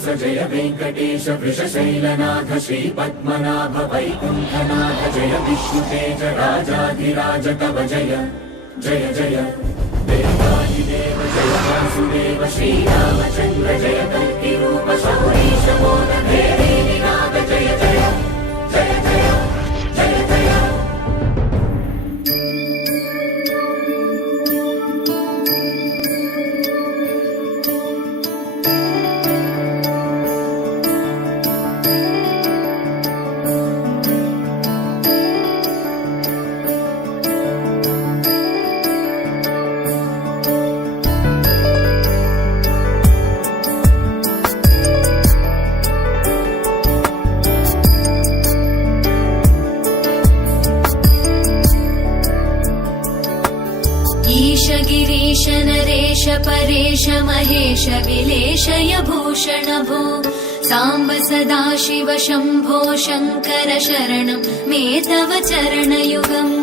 శ్రీనివాస జయ వెంకటేశ వృషశైలనాథ శ్రీపద్మనాభ వైకుంఠనాథ జయ విష్ణుతేజ రాజాధిరాజ తవ జయ జయ జయ దేవాదిదేవ జయ వాసుదేవ శ్రీరామచంద్ర జయ కల్కి రూప శౌరీశ మోద భేరీ నినాద జయ జయ జయ జయ జయ జయ गिरीश नरेश परेश महेश विलेशय भूषण भो साम्ब सदाशिव शम्भो शङ्कर शरणं मे तव चरणयुगम्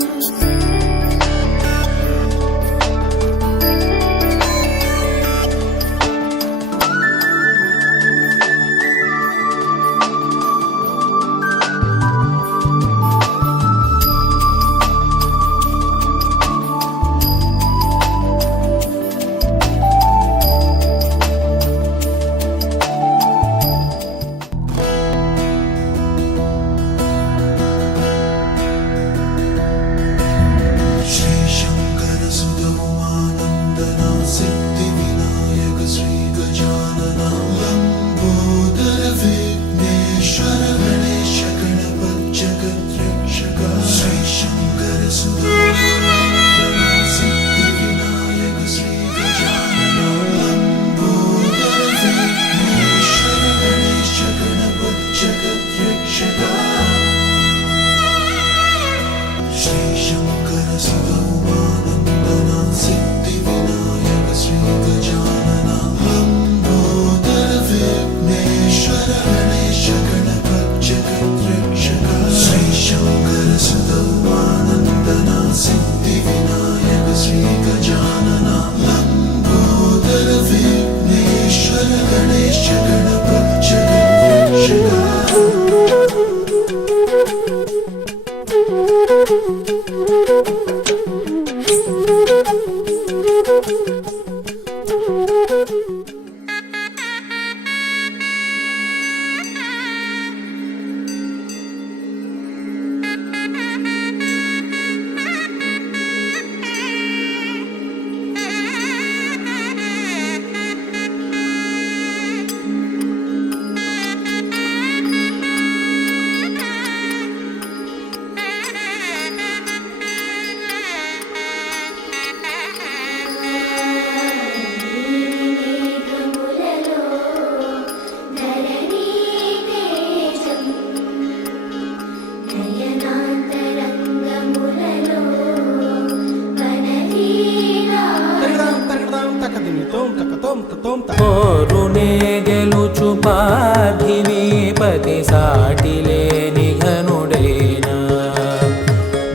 కోరునే గెలుచు పార్థివీపతి సాటిలేని ఘనుడైన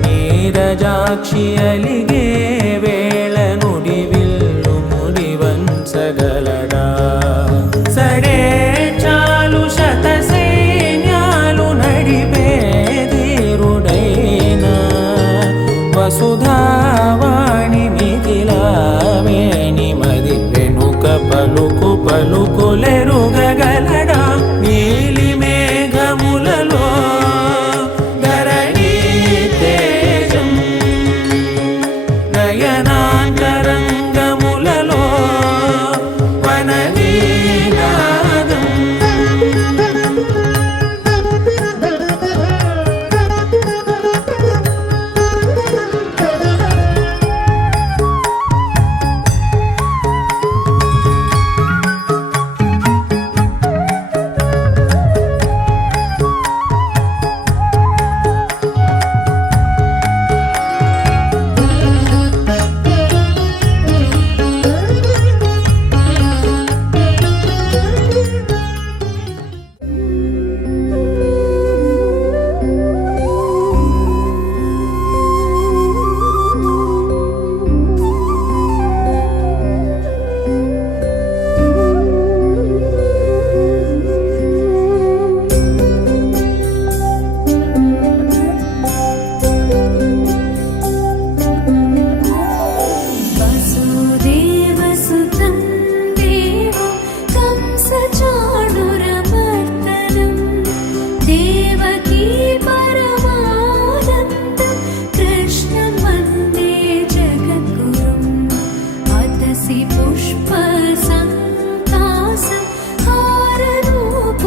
నీరజాక్షి అలిగే వేళ నుడి విల్లు ముడి వంచగలడా సడే చాలు శత సైన్యాలు నడిపే ధీరుడైన వసుధావాణి మిథిలావేణి మది వెనుక పలుకు పలుకులెరుగగలడా నీలి మేఘములలో ధరణీ తేజం तुलसी पुष्पसङ्कासं हारनूपुरशोभितं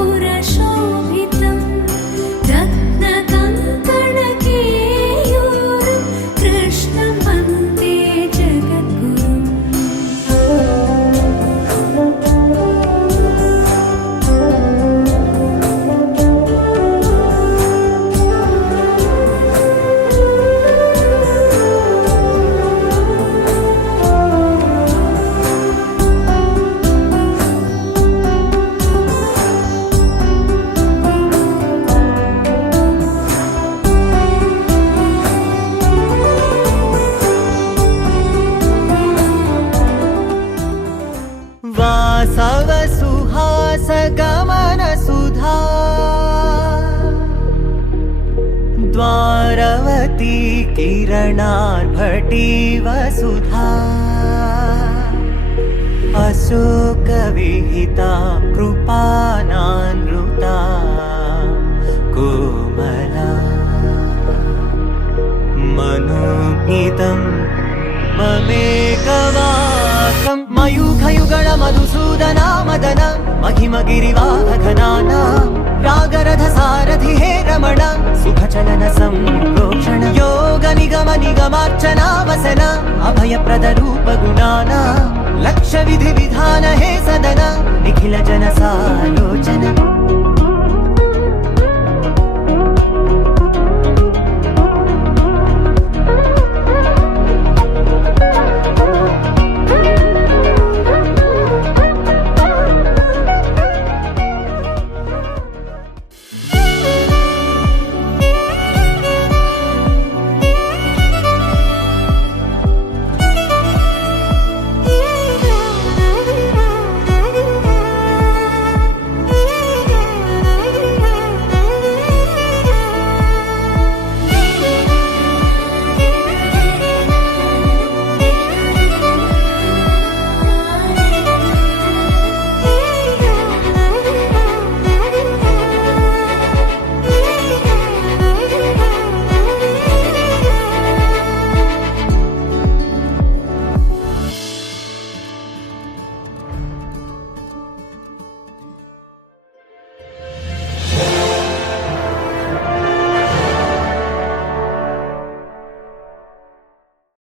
रत्नकङ्कणकेयूरं कृष्णं वन्दे जगद्गुरुम् वासव सुहास गमन सुधा द्वारवती किरणार्भटी वसुधा अशोक विहिता कृपानानृता कोमला मनोगीतं ममेकवाकं मयूखयुगळ मधुसूदना मदन महिमगिरिवाहघनाना रागरथ सारथि हे रमण सुखचलन सम्प्रोक्षण योग निगम निगमार्चना वसन अभयप्रद रूप गुणाना लक्ष्य विधि विधान हे सदन निखिल जन सालोचन